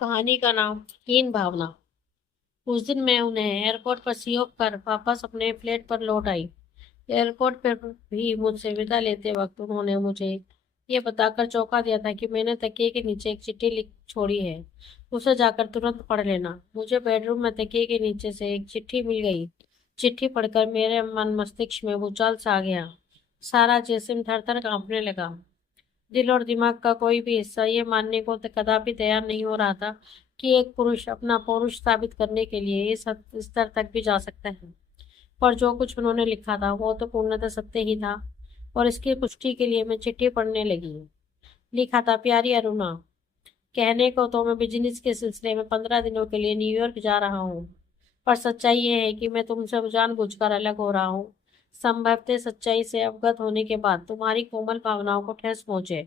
कहानी का नाम हीन भावना। उस दिन मैं उन्हें एयरपोर्ट पर सीओ कर वापस अपने फ्लैट पर लौट आई। एयरपोर्ट पर भी मुझसे विदा लेते वक्त उन्होंने मुझे ये बताकर चौंका दिया था कि मैंने तकिए के नीचे एक चिट्ठी लिख छोड़ी है, उसे जाकर तुरंत पढ़ लेना। मुझे बेडरूम में तकिए के नीचे से एक चिट्ठी मिल गई। चिट्ठी पढ़कर मेरे मन मस्तिष्क में भूचाल सा आ गया। सारा जिस्म थर थर कांपने लगा। दिल और दिमाग का कोई भी हिस्सा ये मानने को तो कदापि तैयार नहीं हो रहा था कि एक पुरुष अपना पौरुष साबित करने के लिए इस स्तर तक भी जा सकता है। पर जो कुछ उन्होंने लिखा था वो तो पूर्णतः सत्य ही था, और इसकी पुष्टि के लिए मैं चिट्ठी पढ़ने लगी। लिखा था, प्यारी अरुणा, कहने को तो मैं बिजनेस के सिलसिले में 15 दिनों के लिए न्यूयॉर्क जा रहा हूँ, पर सच्चाई ये है कि मैं तुमसे जानबूझकर अलग हो रहा हूँ। संभवतः सच्चाई से अवगत होने के बाद तुम्हारी कोमल भावनाओं को ठेस पहुंचे,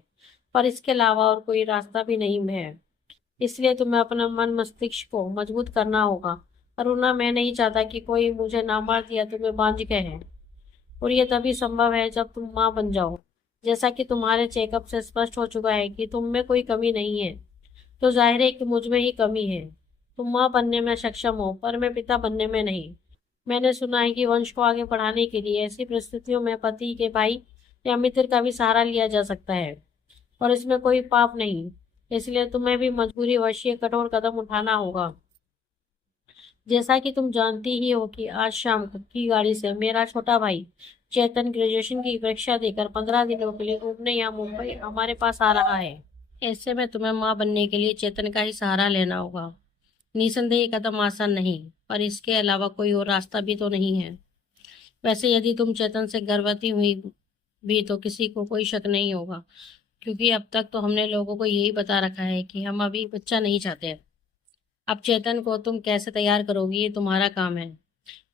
पर इसके अलावा और कोई रास्ता भी नहीं है। इसलिए तुम्हें अपना मन मस्तिष्क को मजबूत करना होगा। अरुणा, मैं नहीं चाहता कि कोई मुझे नामर्द या तुम्हें बांझ कहे, और ये तभी संभव है जब तुम माँ बन जाओ। जैसा कि तुम्हारे चेकअप से स्पष्ट हो चुका है कि तुम में कोई कमी नहीं है, तो जाहिर है कि मुझ में ही कमी है। तुम माँ बनने में सक्षम हो, पर मैं पिता बनने में नहीं। मैंने सुना है कि वंश को आगे बढ़ाने के लिए ऐसी परिस्थितियों में पति के भाई या मित्र का भी सहारा लिया जा सकता है, और इसमें कोई पाप नहीं। इसलिए तुम्हें भी मजबूरीवश ये कठोर कदम उठाना होगा। जैसा कि तुम जानती ही हो कि आज शाम की गाड़ी से मेरा छोटा भाई चेतन ग्रेजुएशन की परीक्षा देकर 15 दिनों के लिए घूमने या मुंबई हमारे पास आ रहा है। ऐसे में तुम्हें माँ बनने के लिए चेतन का ही सहारा लेना होगा। निसंदेह ये कदम आसान नहीं, पर इसके अलावा कोई और रास्ता भी तो नहीं है। वैसे यदि तुम चेतन से गर्भवती हुई भी तो किसी को कोई शक नहीं होगा, क्योंकि अब तक तो हमने लोगों को यही बता रखा है कि हम अभी बच्चा नहीं चाहते। अब चेतन को तुम कैसे तैयार करोगी ये तुम्हारा काम है।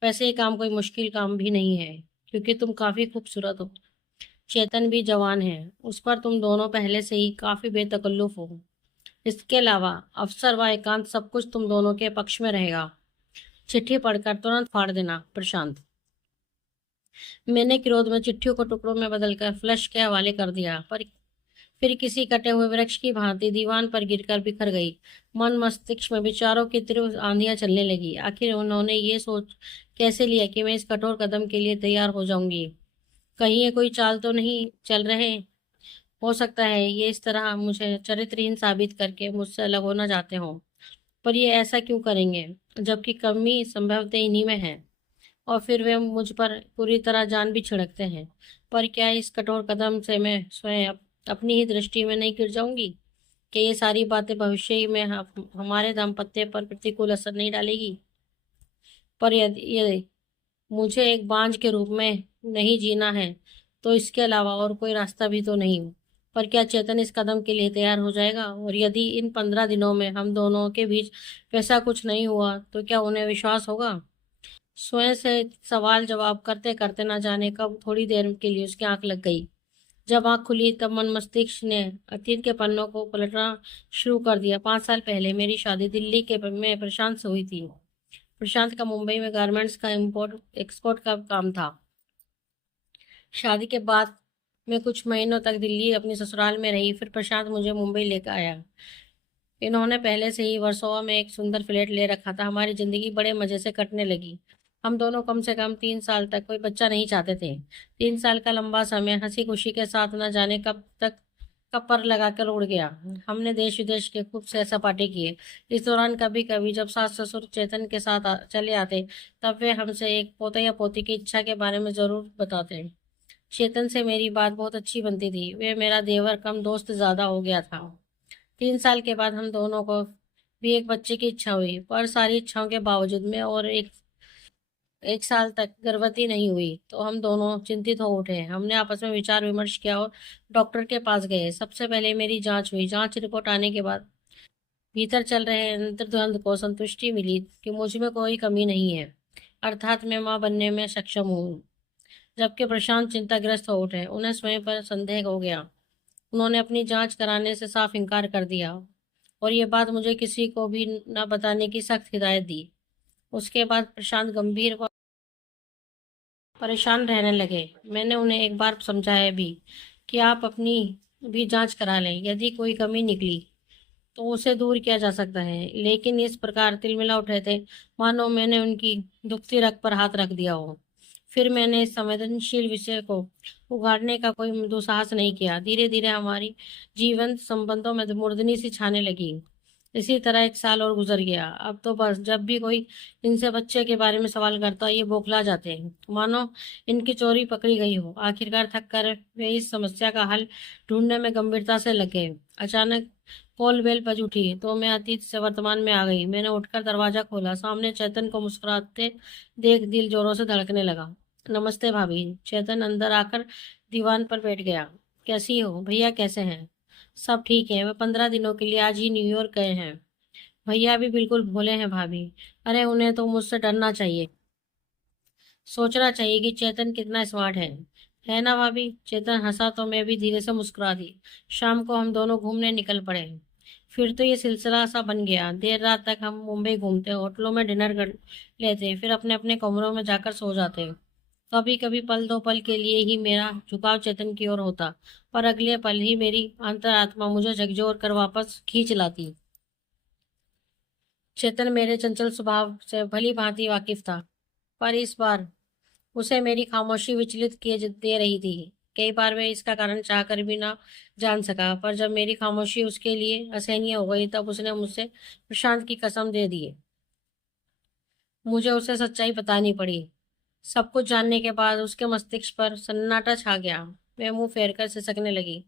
वैसे ये काम कोई मुश्किल काम भी नहीं है, क्योंकि तुम काफी खूबसूरत हो। चेतन भी जवान है, उस पर तुम दोनों पहले से ही काफी बेतकल्लुफ हो। इसके अलावा अवसर व एकांत सब कुछ तुम दोनों के पक्ष में रहेगा। चिट्ठी पढ़कर तुरंत फाड़ देना, प्रशांत। मैंने क्रोध में चिट्ठियों को टुकड़ों में बदलकर फ्लश के हवाले कर दिया, पर फिर किसी कटे हुए वृक्ष की भांति दीवान पर गिरकर बिखर गई। मन मस्तिष्क में विचारों की तीव्र आंधियां चलने लगी। आखिर उन्होंने ये सोच कैसे लिया कि मैं इस कठोर कदम के लिए तैयार हो जाऊंगी। कहीं ये कोई चाल तो नहीं चल रहे। हो सकता है ये इस तरह मुझे चरित्रहीन साबित करके मुझसे अलग होना चाहते हो, पर ये ऐसा क्यों करेंगे जबकि कमी संभवतः इन्हीं में है। और फिर वे मुझ पर पूरी तरह जान भी छिड़कते हैं। पर क्या इस कठोर कदम से मैं स्वयं अपनी ही दृष्टि में नहीं गिर जाऊंगी कि ये सारी बातें भविष्य ही में हमारे दाम्पत्य पर प्रतिकूल असर नहीं डालेगी। पर यदि ये मुझे एक बांझ के रूप में नहीं जीना है, तो इसके अलावा और कोई रास्ता भी तो नहीं। पर क्या चेतन इस कदम के लिए तैयार हो जाएगा? और यदि इन 15 दिनों में हम दोनों के बीच वैसा कुछ नहीं हुआ तो क्या उन्हें विश्वास होगा? स्वयं से सवाल जवाब करते करते ना जाने कब थोड़ी देर के लिए उसकी आंख लग गई। जब आंख खुली तब मन मस्तिष्क ने अतीत के पन्नों को पलटना शुरू कर दिया। 5 साल पहले मेरी शादी दिल्ली के में प्रशांत से हुई थी। प्रशांत का मुंबई में गारमेंट्स का इम्पोर्ट एक्सपोर्ट का काम था। शादी के बाद मैं कुछ महीनों तक दिल्ली अपनी ससुराल में रही, फिर प्रशांत मुझे मुंबई लेकर आया। इन्होंने पहले से ही वर्सोवा में एक सुंदर फ्लैट ले रखा था। हमारी जिंदगी बड़े मजे से कटने लगी। हम दोनों कम से कम 3 साल तक कोई बच्चा नहीं चाहते थे। 3 साल का लंबा समय हंसी खुशी के साथ न जाने कब तक कब पर लगाकर उड़ गया। हमने देश विदेश के खूब सैर सपाटे किए। इस दौरान कभी कभी जब सास ससुर चेतन के साथ चले आते, तब वे हमसे एक पोते या पोती की इच्छा के बारे में जरूर बताते। चेतन से मेरी बात बहुत अच्छी बनती थी। वे मेरा देवर कम दोस्त ज्यादा हो गया था। 3 साल के बाद हम दोनों को भी एक बच्चे की इच्छा हुई, पर सारी इच्छाओं के बावजूद मैं और एक एक साल तक गर्भवती नहीं हुई तो हम दोनों चिंतित हो उठे। हमने आपस में विचार विमर्श किया और डॉक्टर के पास गए। सबसे पहले मेरी जांच हुई। जांच रिपोर्ट आने के बाद भीतर चल रहे अंतर्द्वंद को संतुष्टि मिली कि मुझ में कोई कमी नहीं है, अर्थात मैं मां बनने में सक्षम हूँ। जबकि प्रशांत चिंताग्रस्त हो उठे। उन्हें स्वयं पर संदेह हो गया। उन्होंने अपनी जांच कराने से साफ इनकार कर दिया, और ये बात मुझे किसी को भी न बताने की सख्त हिदायत दी। उसके बाद प्रशांत गंभीर व परेशान रहने लगे। मैंने उन्हें एक बार समझाया भी कि आप अपनी भी जांच करा लें। यदि कोई कमी निकली तो उसे दूर किया जा सकता है, लेकिन इस प्रकार तिलमिला उठे थे मानो मैंने उनकी दुखती रग पर हाथ रख दिया हो। फिर मैंने इस संवेदनशील विषय को उगाड़ने का कोई दुस्साहस नहीं किया। धीरे धीरे हमारी जीवंत संबंधों में मूर्धनी सी छाने लगी। इसी तरह 1 साल और गुजर गया। अब तो बस जब भी कोई इनसे बच्चे के बारे में सवाल करता ये बौखला जाते हैं, मानो इनकी चोरी पकड़ी गई हो। आखिरकार थक कर वे इस समस्या का हल ढूंढने में गंभीरता से लगे। अचानक कॉल बेल बज उठी तो मैं अतीत से वर्तमान में आ गई। मैंने उठकर दरवाजा खोला। सामने चेतन को मुस्कुराते देख दिल जोरों से धड़कने लगा। नमस्ते भाभी। चेतन अंदर आकर दीवान पर बैठ गया। कैसी हो? भैया कैसे हैं? सब ठीक है। वे 15 दिनों के लिए आज ही न्यूयॉर्क गए हैं। भैया भी बिल्कुल भोले हैं भाभी। अरे उन्हें तो मुझसे डरना चाहिए, सोचना चाहिए कि चेतन कितना स्मार्ट है ना भाभी? चेतन हंसा तो मैं भी धीरे से मुस्कुरा दी। शाम को हम दोनों घूमने निकल पड़े। फिर तो ये सिलसिला सा बन गया। देर रात तक हम मुंबई घूमते, होटलों में डिनर कर लेते, फिर अपने अपने कमरों में जाकर सो जाते। कभी कभी पल दो पल के लिए ही मेरा झुकाव चेतन की ओर होता, पर अगले पल ही मेरी अंतरात्मा मुझे झकझोर कर वापस खींच लाती। चेतन मेरे चंचल स्वभाव से भली भांति वाकिफ था, पर इस बार उसे मेरी खामोशी विचलित किए दे रही थी। कई बार वह इसका कारण चाहकर भी ना जान सका, पर जब मेरी खामोशी उसके लिए असहनीय हो गई तब उसने मुझसे प्रशांत की कसम दे दी। मुझे उसे सच्चाई बतानी पड़ी। सब कुछ जानने के बाद उसके मस्तिष्क पर सन्नाटा छा गया। मैं मुंह फेरकर सिसकने लगी।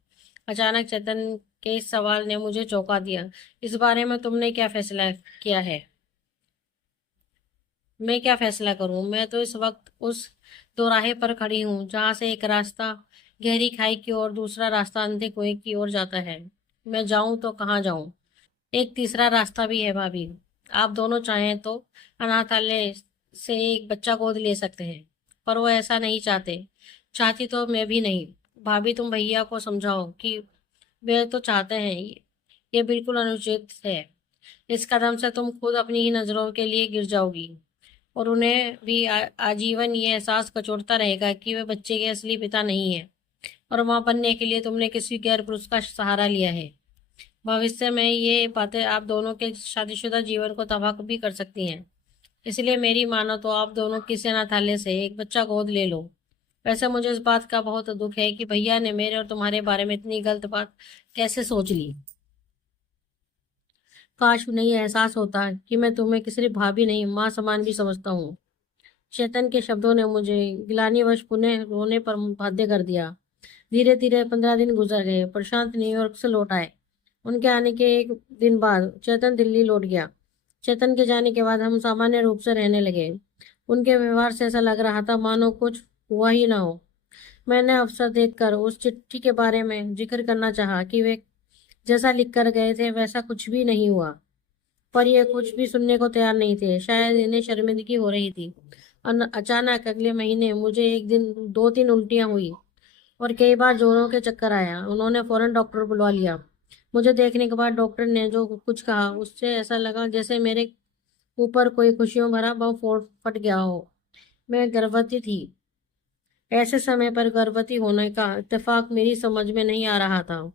अचानक चेतन के इस सवाल ने मुझे चौंका दिया। इस बारे में तुमने क्या फैसला किया है? मैं क्या फैसला करूं? मैं तो इस वक्त उस दोराहे पर खड़ी हूँ जहां से एक रास्ता गहरी खाई की ओर, दूसरा रास्ता अंधे कुएं की ओर जाता है। मैं जाऊं तो कहाँ जाऊं? एक तीसरा रास्ता भी है भाभी। आप दोनों चाहें तो अनाथालय से एक बच्चा गोद ले सकते हैं, पर वो ऐसा नहीं चाहते। चाहती तो मैं भी नहीं। भाभी तुम भैया को समझाओ कि वे तो चाहते हैं। ये बिल्कुल अनुचित है। इस कदम से तुम खुद अपनी ही नजरों के लिए गिर जाओगी, और उन्हें भी आजीवन ये एहसास कचोटता रहेगा कि वे बच्चे के असली पिता नहीं है, और मां बनने के लिए तुमने किसी गैर पुरुष का सहारा लिया है। भविष्य में ये बातें आप दोनों के शादीशुदा जीवन को तबाह भी कर सकती हैं। इसलिए मेरी मानो तो आप दोनों किसी अनाथालय से एक बच्चा गोद ले लो। वैसे मुझे इस बात का बहुत दुख है कि भैया ने मेरे और तुम्हारे बारे में इतनी गलत बात कैसे सोच ली। काश उन्हें ये एहसास होता कि मैं तुम्हें सिर्फ भाभी नहीं, माँ समान भी समझता हूँ। चेतन के शब्दों ने मुझे गिलानीवश पुनः रोने पर बाध्य कर दिया। धीरे धीरे 15 दिन गुजर गए। प्रशांत न्यूयॉर्क से लौट आए। उनके आने के एक दिन बाद चेतन दिल्ली लौट गया। चेतन के जाने के बाद हम सामान्य रूप से रहने लगे। उनके व्यवहार से ऐसा लग रहा था मानो कुछ हुआ ही ना हो। मैंने अवसर देखकर उस चिट्ठी के बारे में जिक्र करना चाहा कि वे जैसा लिख कर गए थे वैसा कुछ भी नहीं हुआ, पर ये कुछ भी सुनने को तैयार नहीं थे। शायद इन्हें शर्मिंदगी हो रही थी। अचानक अगले महीने मुझे एक दिन 2-3 उल्टियां हुई और कई बार जोरों के चक्कर आया। उन्होंने फौरन डॉक्टर बुलवा लिया। मुझे देखने के बाद डॉक्टर ने जो कुछ कहा उससे ऐसा लगा जैसे मेरे ऊपर कोई खुशियों भरा बम फट गया हो। मैं गर्भवती थी। ऐसे समय पर गर्भवती होने का इत्तेफाक मेरी समझ में नहीं आ रहा था।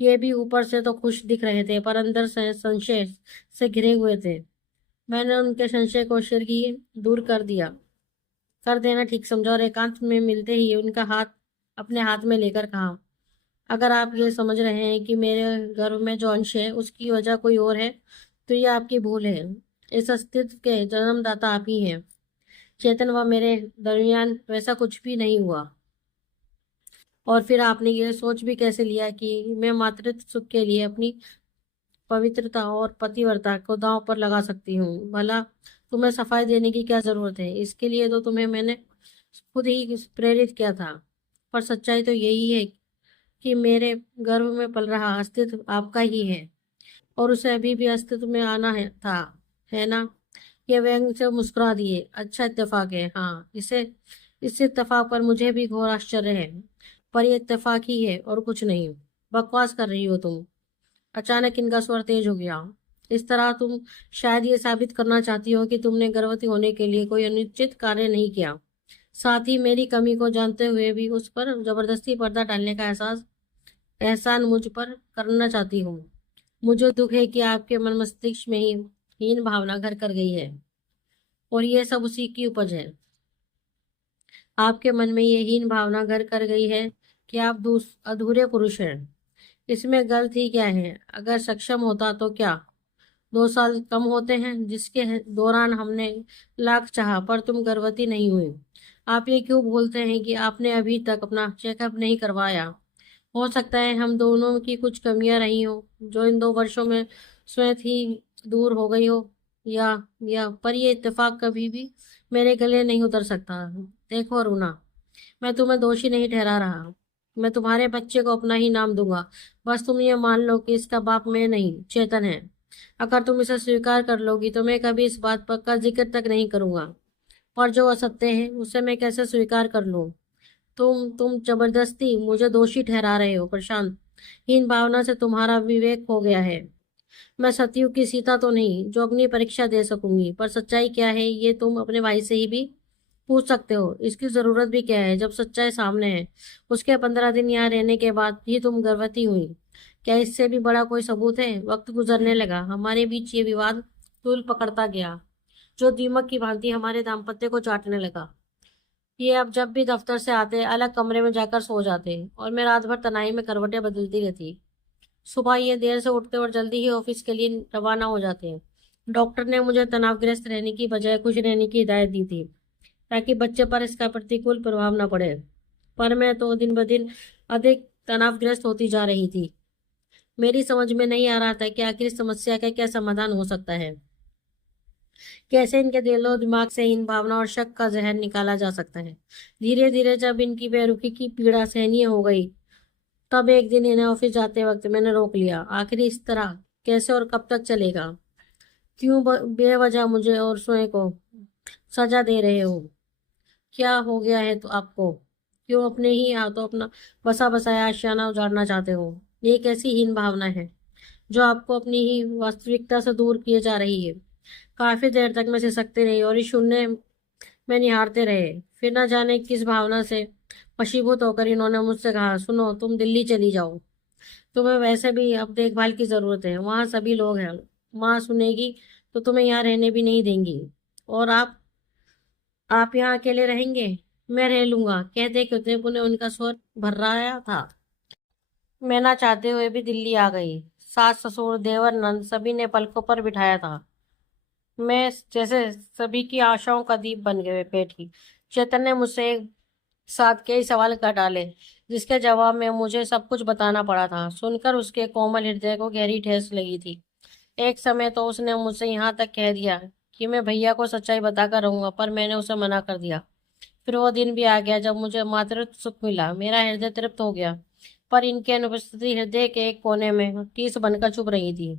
ये भी ऊपर से तो खुश दिख रहे थे, पर अंदर से संशय से घिरे हुए थे। मैंने उनके संशय को शीघ्र ही दूर कर देना ठीक समझा, और एकांत में मिलते ही उनका हाथ अपने हाथ में लेकर कहा, अगर आप ये समझ रहे हैं कि मेरे गर्भ में जो अंश है उसकी वजह कोई और है, तो ये आपकी भूल है। इस अस्तित्व के जन्मदाता आप ही हैं। चेतन व मेरे दरमियान वैसा कुछ भी नहीं हुआ। और फिर आपने ये सोच भी कैसे लिया कि मैं मातृत्व सुख के लिए अपनी पवित्रता और पतिव्रता को दांव पर लगा सकती हूँ? भला तुम्हें सफाई देने की क्या जरूरत है? इसके लिए तो तुम्हें मैंने खुद ही प्रेरित किया था। पर सच्चाई तो यही है कि मेरे गर्भ में पल रहा अस्तित्व आपका ही है, और उसे अभी भी अस्तित्व में आना है ना? ये व्यंग से मुस्कुरा दिए। अच्छा इत्तेफाक है। हाँ, इस इत्तेफाक पर मुझे भी घोर आश्चर्य है, पर ये इत्तेफाक ही है और कुछ नहीं। बकवास कर रही हो तुम। अचानक इनका स्वर तेज हो गया। इस तरह तुम शायद ये साबित करना चाहती हो कि तुमने गर्भवती होने के लिए कोई अनुचित कार्य नहीं किया, साथ ही मेरी कमी को जानते हुए भी उस पर जबरदस्ती पर्दा डालने का एहसान मुझ पर करना चाहती हूँ। मुझे दुख है कि आपके मन मस्तिष्क में ही हीन भावना घर कर गई है, और ये सब उसी की उपज है। आपके मन में ये हीन भावना घर कर गई है कि आप अधूरे पुरुष हैं। इसमें गलती क्या है? अगर सक्षम होता तो क्या 2 साल कम होते हैं, जिसके दौरान हमने लाख चाहा पर तुम गर्भवती नहीं हुई? आप ये क्यों भूलते हैं कि आपने अभी तक अपना चेकअप नहीं करवाया? हो सकता है हम दोनों की कुछ कमियां रही हो जो इन 2 वर्षों में स्वयं ही दूर हो गई हो, या पर ये इत्तेफाक कभी भी मेरे गले नहीं उतर सकता। देखो अरुणा, मैं तुम्हें दोषी नहीं ठहरा रहा। मैं तुम्हारे बच्चे को अपना ही नाम दूंगा। बस तुम ये मान लो कि इसका बाप मैं नहीं, चेतन है। अगर तुम इसे स्वीकार कर लोगी तो मैं कभी इस बात पर का जिक्र तक नहीं करूंगा। और जो असत्य है उसे मैं कैसे स्वीकार कर लूं? तुम जबरदस्ती मुझे दोषी ठहरा रहे हो प्रशांत। हीन भावना से तुम्हारा विवेक हो गया है। मैं सतयुग की सीता तो नहीं जो अग्नि परीक्षा दे सकूंगी, पर सच्चाई क्या है ये तुम अपने भाई से ही भी पूछ सकते हो। इसकी जरूरत भी क्या है जब सच्चाई सामने है? उसके 15 दिन यहाँ रहने के बाद ही तुम गर्भवती हुई। क्या इससे भी बड़ा कोई सबूत है? वक्त गुजरने लगा, हमारे बीच ये विवाद तूल पकड़ता गया, जो दीमक की भांति हमारे दाम्पत्य को चाटने लगा। ये अब जब भी दफ्तर से आते अलग कमरे में जाकर सो जाते, और मैं रात भर तनाई में करवटें बदलती रहती। सुबह ये देर से उठते और जल्दी ही ऑफिस के लिए रवाना हो जाते हैं। डॉक्टर ने मुझे तनावग्रस्त रहने की बजाय खुश रहने की हिदायत दी थी, ताकि बच्चे पर इसका प्रतिकूल प्रभाव न पड़े। पर मैं तो दिन ब दिन अधिक तनावग्रस्त होती जा रही थी। मेरी समझ में नहीं आ रहा था कि आखिर इस समस्या का क्या समाधान हो सकता है। कैसे इनके दिलो दिमाग से इन भावना और शक का जहर निकाला जा सकता है। धीरे धीरे जब इनकी बेरुखी की पीड़ा सहनीय हो गई, तब एक दिन इन्हें ऑफिस जाते वक्त मैंने रोक लिया। आखिर इस तरह कैसे और कब तक चलेगा? क्यों बेवजह मुझे और स्वयं को सजा दे रहे हो? क्या हो गया है तो आपको? क्यों अपने ही हाथों अपना बसा बसाया आशियाना उजाड़ना चाहते हो? ये कैसी हीन भावना है जो आपको अपनी ही वास्तविकता से दूर किए जा रही है? काफी देर तक मैं सिसकते रही और इस शून्य में निहारते रहे। फिर न जाने किस भावना से वशीभूत होकर इन्होंने मुझसे कहा, सुनो, तुम दिल्ली चली जाओ। तुम्हें वैसे भी अब देखभाल की जरूरत है, वहाँ सभी लोग हैं। माँ सुनेगी तो तुम्हें यहाँ रहने भी नहीं देंगी। और आप यहाँ अकेले रहेंगे? मैं रह लूंगा, कहते कहते पुनः उनका स्वर भर्राया था। मैं ना चाहते हुए भी दिल्ली आ गई। सास ससुर देवर नंद सभी ने पलकों पर बिठाया था। मैं जैसे सभी की आशाओं का दीप बन गए बैठी। चेतन ने मुझसे एक साथ कई सवाल कर डाले, जिसके जवाब में मुझे सब कुछ बताना पड़ा था। सुनकर उसके कोमल हृदय को गहरी ठेस लगी थी। एक समय तो उसने मुझसे यहाँ तक कह दिया कि मैं भैया को सच्चाई बताकर रहूंगा, पर मैंने उसे मना कर दिया। फिर वो दिन भी आ गया जब मुझे मातृत्व सुख मिला। मेरा हृदय तृप्त हो गया, पर इनकी अनुपस्थिति हृदय के एक कोने में टीस बनकर चुभ रही थी।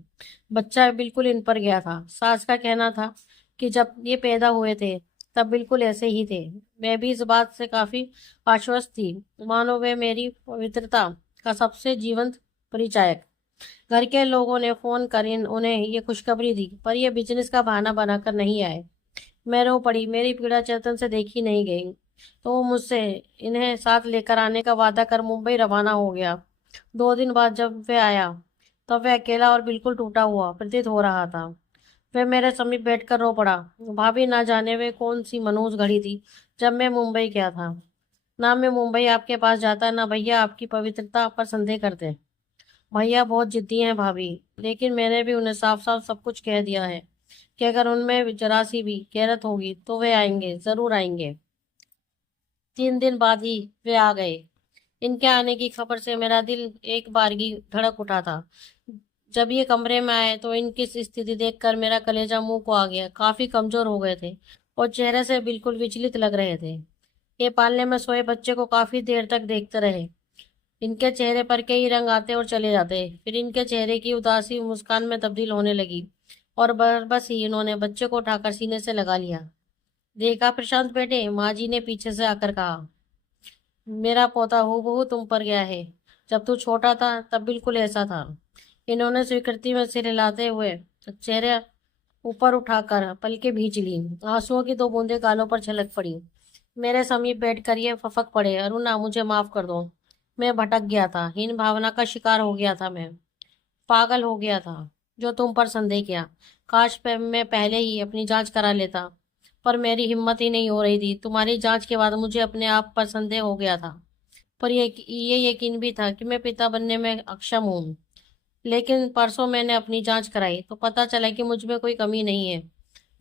बच्चा बिल्कुल इन पर गया था। सास का कहना था कि जब ये पैदा हुए थे तब बिल्कुल ऐसे ही थे। मैं भी इस बात से काफी आश्वस्त थी, मानो वे मेरी पवित्रता का सबसे जीवंत परिचायक। घर के लोगों ने फोन कर उन्हें ये खुशखबरी दी, पर ये बिजनेस का बहाना बनाकर नहीं आए। मैं रो पड़ी। मेरी पीड़ा चेतन से देखी नहीं गई, तो वो मुझसे इन्हें साथ लेकर आने का वादा कर मुंबई रवाना हो गया। 2 दिन बाद जब वह आया, तब वह अकेला और बिल्कुल टूटा हुआ प्रतीत हो रहा था। वह मेरे समीप बैठकर रो पड़ा। भाभी, ना जाने वे कौन सी मनहूस घड़ी थी जब मैं मुंबई गया था। ना मैं मुंबई आपके पास जाता, ना भैया आपकी पवित्रता पर संदेह करते। भैया बहुत जिद्दी हैं भाभी, लेकिन मैंने भी उन्हें साफ साफ सब कुछ कह दिया है कि अगर उनमें जरा सी भी गैरत होगी तो वे आएंगे, जरूर आएंगे। 3 दिन बाद ही वे आ गए। इनके आने की खबर से मेरा दिल एक बारगी धड़क उठा था। जब ये कमरे में आए तो इनकी स्थिति देखकर मेरा कलेजा मुंह को आ गया। काफी कमजोर हो गए थे और चेहरे से बिल्कुल विचलित लग रहे थे। ये पालने में सोए बच्चे को काफी देर तक देखते रहे। इनके चेहरे पर कई रंग आते और चले जाते, फिर इनके चेहरे की उदासी मुस्कान में तब्दील होने लगी, और बस ही इन्होंने बच्चे को उठाकर सीने से लगा लिया। देखा प्रशांत बेटे, माँ जी ने पीछे से आकर कहा, मेरा पोता हूबहू तुम पर गया है। जब तू छोटा था तब बिल्कुल ऐसा था। इन्होंने स्वीकृति में सिर हिलाते हुए चेहरे ऊपर उठाकर पलकें भींच ली। आंसुओं की 2 बूंदें गालों पर छलक पड़ी। मेरे समीप बैठकर ये फफक पड़े, अरुणा मुझे माफ कर दो, मैं भटक गया था, हीन भावना का शिकार हो गया था मैं। पागल हो गया था जो तुम पर संदेह किया। मैं पहले ही अपनी जांच करा लेता, पर मेरी हिम्मत ही नहीं हो रही थी। तुम्हारी जांच के बाद मुझे अपने आप पर संदेह हो गया था, पर ये यकीन भी था कि मैं पिता बनने में अक्षम हूँ। लेकिन परसों मैंने अपनी जांच कराई तो पता चला कि मुझ में कोई कमी नहीं है।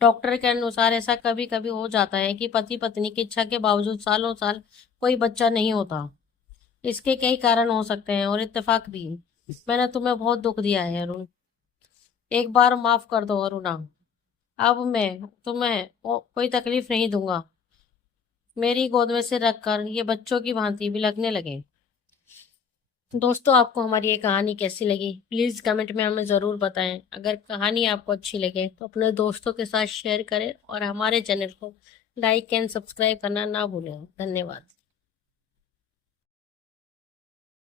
डॉक्टर के अनुसार ऐसा कभी कभी हो जाता है कि पति पत्नी की इच्छा के बावजूद सालों साल कोई बच्चा नहीं होता। इसके कई कारण हो सकते हैं और इत्तेफाक भी। मैंने तुम्हें बहुत दुख दिया है अरुण। एक बार माफ कर दो अरुणा। अब मैं तुम्हें कोई तकलीफ नहीं दूंगा। मेरी गोद में से रखकर ये बच्चों की भांति भी लगने लगे। दोस्तों, आपको हमारी ये कहानी कैसी लगी प्लीज कमेंट में हमें जरूर बताएं। अगर कहानी आपको अच्छी लगे तो अपने दोस्तों के साथ शेयर करें और हमारे चैनल को लाइक एंड सब्सक्राइब करना ना भूलें। धन्यवाद।